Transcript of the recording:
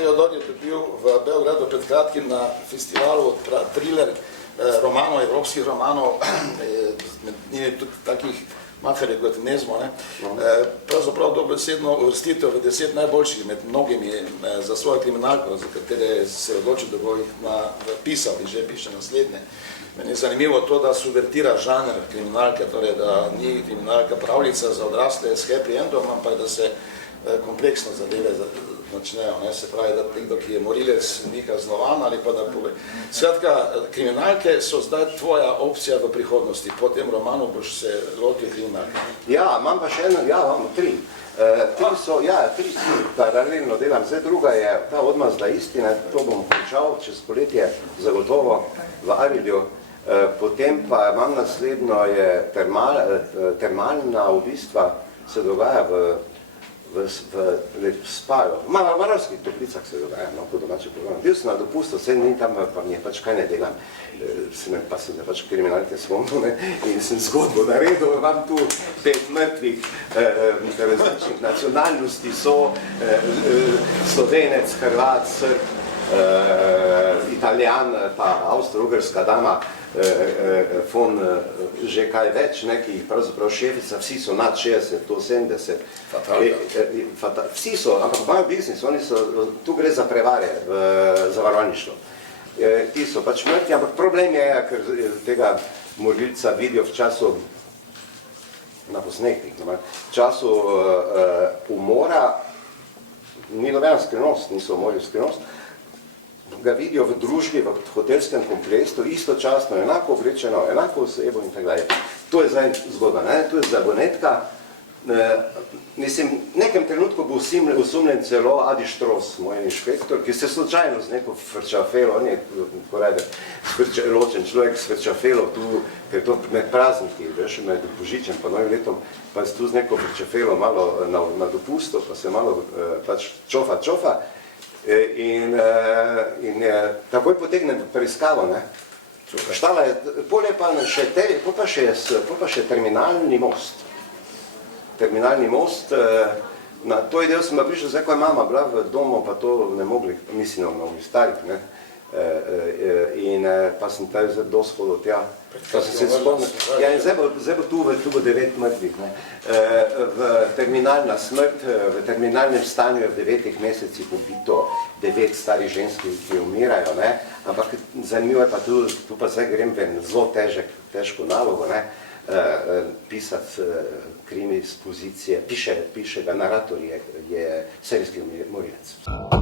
Teodor je dobil v Beogradu pred kratkim na festivalu thriller romanov, evropskih romanov, med njimi tudi takih maferje kot Nezmo, pravzaprav dobesedno uvrstitev v 10 najboljših med mnogimi za svojo kriminalko, za katere se je odločil, da bo jih napisal in že piše naslednje. Meni je zanimivo to, da subvertira žanr kriminalke, torej da ni kriminalka pravljica za odrasle s happy endom, ampak da se kompleksno zadeve začnejo. Se pravi, da nekdo, ki je morilec, ni kaznovan ali pa da pove. Skratka, kriminalke so zdaj tvoja opcija v prihodnosti. Po tem romanu boš se lotil kriminalke. Ja, imam pa še eno, imam 3. Tri paralelno delam. Zdaj druga je ta Odmazda istine, to bom končal čez poletje zagotovo v Arilju. Potem pa imam naslednjo, je termalna ubistva, se dogaja v Spaju. V Maravskih toplicah se dogaja, po domače povedano. Bil sem na dopustu, vse ni tam, pa mi je pač kaj ne delam. Pa sem se pač kriminalke spomnil in sem zgodbo naredil. Imam tu 5 mrtvih različnih nacionalnosti, so Slovenec, Hrvat, Srb, Italijan, pa Avstro-Ugrska dama, že kaj več, nekih pravzaprav šefica, vsi so nad 60, do 70. Vsi so, ampak imajo biznis, tu gre za prevare v zavarovalništvu. Ti so pač mrtvi, ampak problem je, ker tega morilca vidijo v času, na posnetkih, v času umora, ni nobena skrivnost, niso umorili skrivnost, ga vidijo v družbi, v hotelskem kompleksu, istočasno, enako oblečeno, enako osebo in tako dalje. To je zdaj zgodba, to je zagonetka. Mislim, v nekem trenutku bo osumljen celo Adi Štros, moj inšpektor, ki se slučajno z neko frčafelo, on je, ko rade, ločen človek s frčafelo, tu, ker je to med prazniki, veš, med Božičem pa novim letom, pa se tu z neko frčafelo malo na dopustu, pa se malo pač čofa, in takoj potegnem preiskavo, štala je, pol pa še terminalni most. Terminalni most, na to idejo sem pa prišel, zdaj, ko je mama bila v domu, pa to ne mogli, mislim, ne mogli starih, in pa sem taj zdaj dosti hodil tja, pa sem se spomnil, ja, in zdaj bo tu bo 9 mrtvih, v terminalna smrt, v terminalnem stanju je v 9 mesecih ubito 9 starih ženskih, ki umirajo, ampak zanimivo je pa tu pa zdaj grem v zelo težko nalogo, pisati krimi z pozicije, piše ga narator, je serijski morilec.